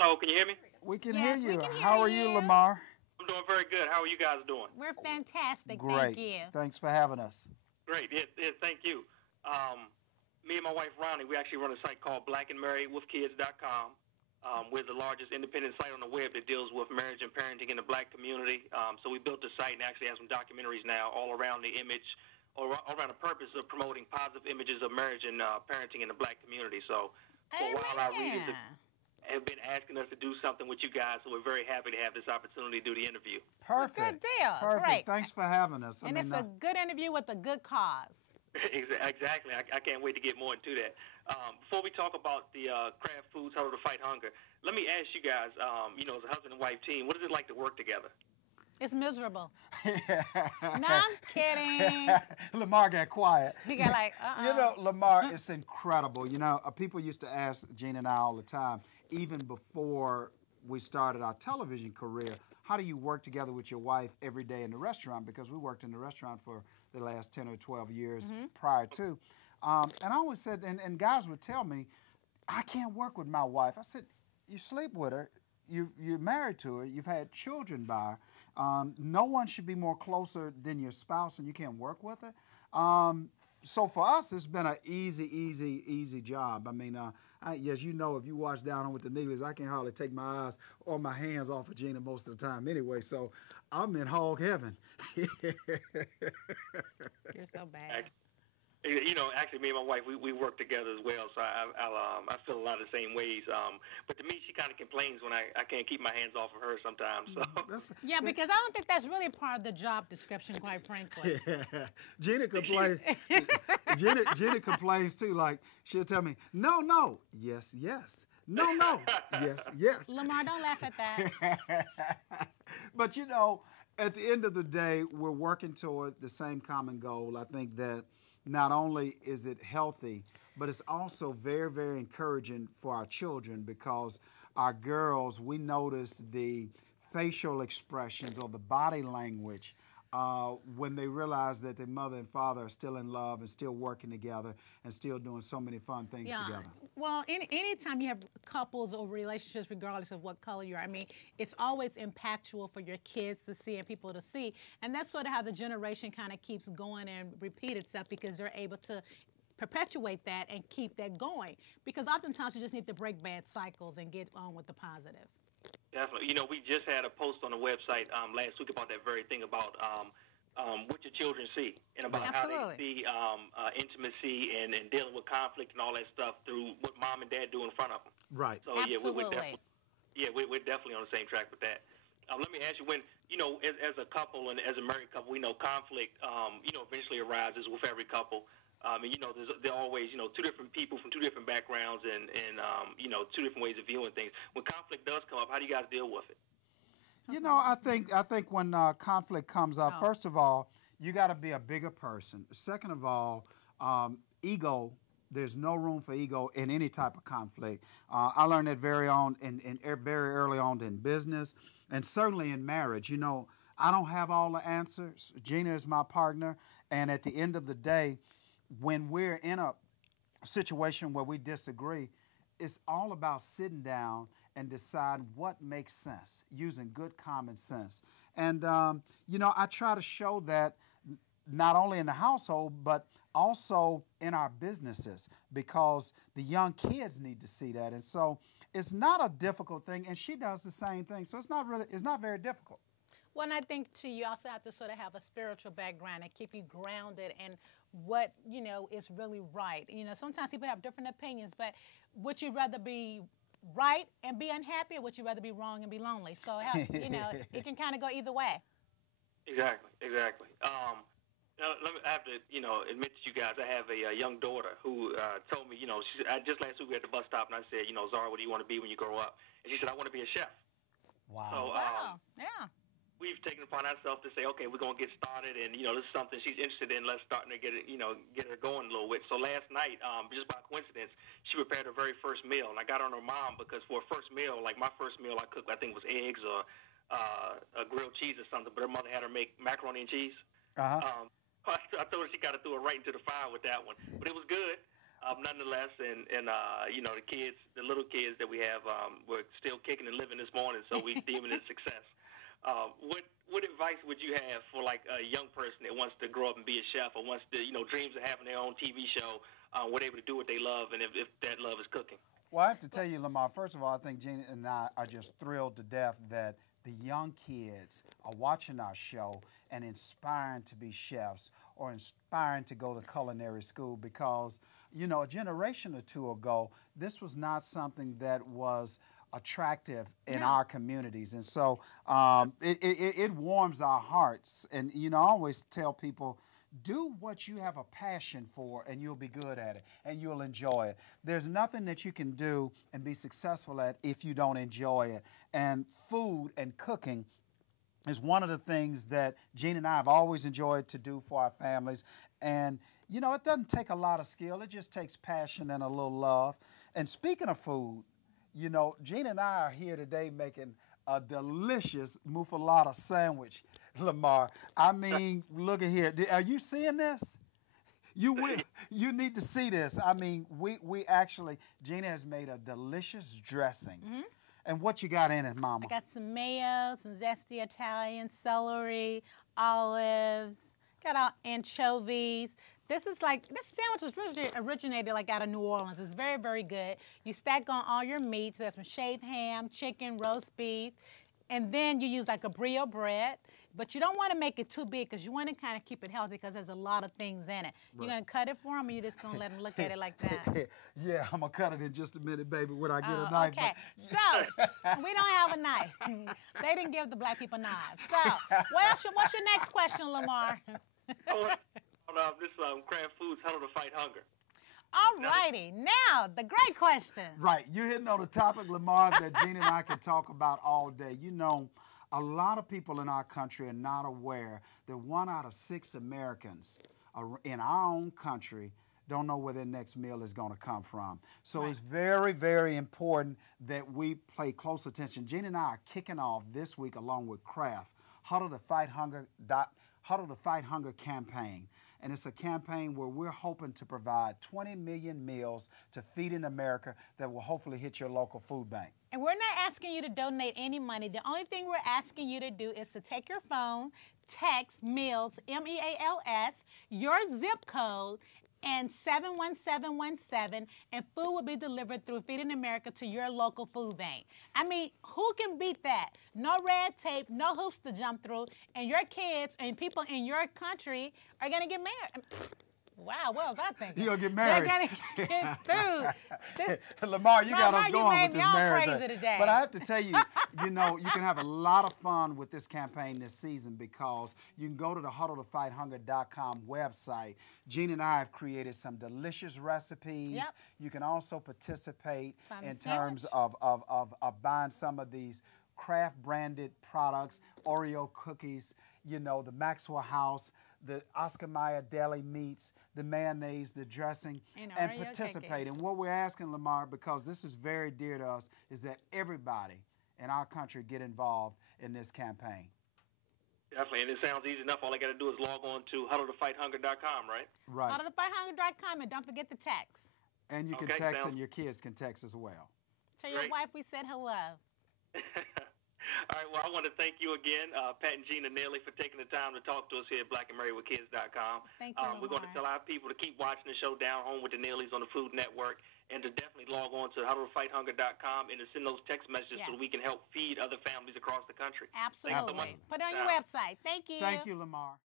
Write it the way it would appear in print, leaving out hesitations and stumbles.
Hello, can you hear me? We can Yes, hear we you. can hear How are you, you. Lamar? I'm doing very good. How are you guys doing? We're fantastic. Great. Thank you. Thanks for having us. Great. Yes, thank you. Me and my wife, Ronnie, we actually run a site called BlackandMarriedWithKids.com. We're the largest independent site on the web that deals with marriage and parenting in the black community. So we built the site and actually have some documentaries now all around the image, all around the purpose of promoting positive images of marriage and parenting in the black community. So for a while, our readers have been asking us to do something with you guys, so we're very happy to have this opportunity to do the interview. Perfect. Good deal. Perfect. Great. Thanks for having us. And it's a good interview with a good cause. Exactly. I can't wait to get more into that. Before we talk about the Kraft Foods Huddle to Fight Hunger, let me ask you guys, as a husband and wife team, what is it like to work together? It's miserable. No, I'm kidding. Lamar got quiet. He got like, You know, Lamar, it's incredible. You know, people used to ask Gina and I all the time, even before we started our television career, how do you work together with your wife every day in the restaurant? Because we worked in the restaurant for the last 10 or 12 years prior to. And I always said, and guys would tell me, I can't work with my wife. I said, you sleep with her. You're married to her. You've had children by her. No one should be more closer than your spouse, and you can't work with her. So for us, it's been an easy job. I mean, as you know, if you watch Down Home with the Neelys, I can hardly take my eyes or my hands off of Gina most of the time anyway, so I'm in hog heaven. You're so bad. Actually, me and my wife, we work together as well, so I feel a lot of the same ways. But to me, she kind of complains when I can't keep my hands off of her sometimes. So. Yeah, because I don't think that's really part of the job description, quite frankly. Yeah. Gina complains. Gina complains too. Like she'll tell me, no, yes, no, yes. Lamar, don't laugh at that. But at the end of the day, we're working toward the same common goal. I think that not only is it healthy, but it's also very, very encouraging for our children because our girls, we notice the facial expressions or the body language when they realize that their mother and father are still in love and still working together and still doing so many fun things together. Well, anytime you have couples or relationships, regardless of what color you are, I mean, it's always impactful for your kids to see and people to see. And that's sort of how the generation kind of keeps going and repeat itself because they're able to perpetuate that and keep that going. Because oftentimes you just need to break bad cycles and get on with the positive. Definitely. We just had a post on the website last week about that very thing about what your children see and about how they see intimacy and dealing with conflict and all that stuff through what mom and dad do in front of them. Right. So we're definitely on the same track with that. Let me ask you, when as a couple and as a married couple, we know conflict eventually arises with every couple. There are always, two different people from two different backgrounds and two different ways of viewing things. When conflict does come up, how do you guys deal with it? I think when conflict comes up, first of all, you got to be a bigger person. Second of all, ego. There's no room for ego in any type of conflict. I learned that very early on in business, and certainly in marriage. I don't have all the answers. Gina is my partner, and at the end of the day, when we're in a situation where we disagree, it's all about sitting down and deciding what makes sense, using good common sense. And, I try to show that not only in the household, but also in our businesses because the young kids need to see that. And so it's not a difficult thing, and she does the same thing. So it's not very difficult. Well, and I think, too, you also have to sort of have a spiritual background and keep you grounded in what, is really right. Sometimes people have different opinions, but would you rather be right and be unhappy, or would you rather be wrong and be lonely? So, it can kind of go either way. Exactly. Now, I have to, admit to you guys, I have a young daughter who told me, just last week we were at the bus stop, and I said, Zara, what do you want to be when you grow up? And she said, I want to be a chef. Wow. So, yeah. We've taken upon ourselves to say, okay, we're going to get started, and, this is something she's interested in. Let's start to get her going a little bit. So last night, just by coincidence, she prepared her very first meal, and I got on her mom because for her first meal, like my first meal I cooked, I think was eggs or a grilled cheese or something, but her mother had her make macaroni and cheese. I told her she got to throw it right into the fire with that one, but it was good. Nonetheless, and you know, the little kids that we have, we're still kicking and living this morning, so we deem it a success. What advice would you have for like a young person that wants to grow up and be a chef, or wants to, you know, dreams of having their own TV show, where they able to do what they love, and if that love is cooking? Well, I have to tell you, Lamar, first of all, I think Gina and I are just thrilled to death that the young kids are watching our show and inspiring to be chefs or inspiring to go to culinary school, because, you know, a generation or two ago, this was not something that was attractive in our communities. And so it warms our hearts. And, you know, I always tell people, do what you have a passion for and you'll be good at it and you'll enjoy it. There's nothing that you can do and be successful at if you don't enjoy it. And food and cooking is one of the things that Gina and I have always enjoyed to do for our families. And, you know, it doesn't take a lot of skill. It just takes passion and a little love. And speaking of food, you know, Gina and I are here today making a delicious Muffaletta sandwich, Lamar. I mean, look at here. Are you seeing this? You need to see this. I mean, we actually, Gina has made a delicious dressing. Mm-hmm. And what you got in it, Mama? I got some mayo, some zesty Italian celery, olives, got all anchovies. This sandwich is originated like out of New Orleans. It's very, very good. You stack on all your meats. There's some shaved ham, chicken, roast beef, and then you use like a brie bread. But you don't want to make it too big because you want to kind of keep it healthy because there's a lot of things in it. Right. You're going to cut it for them, or you're just going to let them look at it like that? Yeah, I'm going to cut it in just a minute, baby, when I get a knife. Okay, so we don't have a knife. They didn't give the black people knives. So what's your next question, Lamar? This Kraft Foods, How to Fight Hunger. All righty. Now, the great question. Right. You're hitting on a topic, Lamar, that Gina and I can talk about all day. You know, a lot of people in our country are not aware that 1 out of 6 Americans in our own country don't know where their next meal is going to come from. So It's very, very important that we pay close attention. Gina and I are kicking off this week, along with Kraft, How to Fight Hunger campaign. And it's a campaign where we're hoping to provide 20 million meals to feed in America that will hopefully hit your local food bank. And we're not asking you to donate any money. The only thing we're asking you to do is to take your phone, text meals, MEALS, your zip code, and 71717, and food will be delivered through Feeding America to your local food bank. I mean, who can beat that? No red tape, no hoops to jump through, and your kids and people in your country are going to get married. Wow, what was I thinking? You're going to get married. They're going to get food. Lamar, you got us going with this marriage thing. Today. But I have to tell you, you know, you can have a lot of fun with this campaign this season, because you can go to the HuddleToFightHunger.com website. Gina and I have created some delicious recipes. Yep. You can also participate in terms of buying some of these Kraft branded products, Oreo cookies, you know, the Maxwell House, the Oscar Mayer deli meats, the mayonnaise, the dressing, and participate. And what we're asking, Lamar, because this is very dear to us, is that everybody in our country get involved in this campaign. Definitely, and it sounds easy enough. All I got to do is log on to HuddleToFightHunger.com, right? Right. HuddleToFightHunger.com, and don't forget the text. And you can text, and your kids can text as well. Tell your wife we said hello. All right, well, I want to thank you again, Pat and Gina Neely, for taking the time to talk to us here at BlackandMarriedWithKids.com. Thank you, we're going to tell our people to keep watching the show Down Home with the Neelys on the Food Network, and to definitely log on to HuddleToFightHunger.com and to send those text messages so that we can help feed other families across the country. Absolutely. Put it on your website. Thank you. Thank you, Lamar.